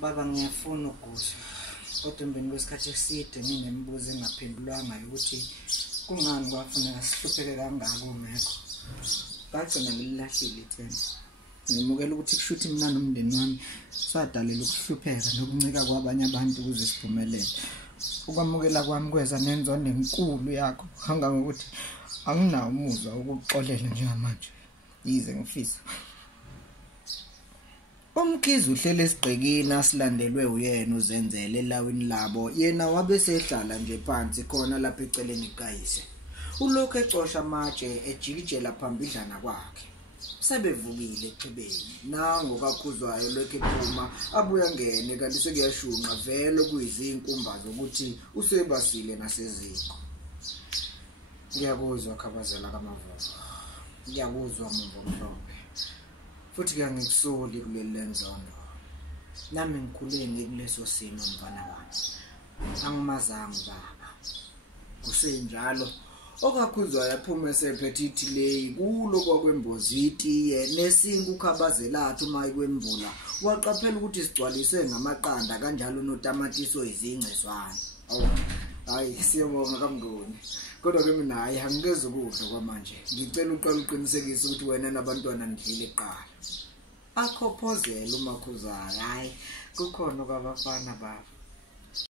Baba ngiyafuna ukuzwa. Kodwa mbeni kwesikhathi eside nginemibuzo engaphendulwanga ukuthi kungani kwafuneka sihlupheke kangaka umekho. Bagcina ngililahlile ithemba. Ngimukela ukuthi kushuthi mina nomndeni wami sadalela ukuhlupheka nokuncika kwabanye abantu ukuze siphumelele. Ukwamukela kwami kweza nenzondo enkulu yakho kangangokuthi anginawo umuzwa wokuxolela njengamanje. Yize ngifisa Umkhize uhlele esigqikini asilandelwe uyena uzenzele elawini labo yena wabe sehlala nje phansi khona lapha eceleni kayise. Ulokhu ecosha amatshe ejikijela phambidlana kwakhe. Sebevukile echibeni nango kakhuzwayo lokho ephuma abuya ngene kanti sekuyashunqa vele kuyizinkumba zokuthi usebasile naseziko. Ngiyakuzwa Ukhabazela kamavovo. Ngiyakuzwa Mumbo Mhlophe. Futhi ngiyangikusoli kuleli lenzondo. Nami ngikhule ngikuleso simo mfana wami. Angimazanga baba. Kusenjalo okakhuzwa yaphuma esephethe ithile kulo kwakwemboziti nesingu Ukhabazela athi uma ikwembula waqaphela ukuthi sigcwalise ngamaqanda kanjalo notamatiso izingceswana. Hayi siyabonga kamngoni. Kodwa ke mina hayi angikeze ukudla kwamanje. Ngicela uqala uqinisekise ukuthi wena nabantwana nidlile eqala. Akhophozela umakhuzayo. Hayi kukhona kwabafana baba.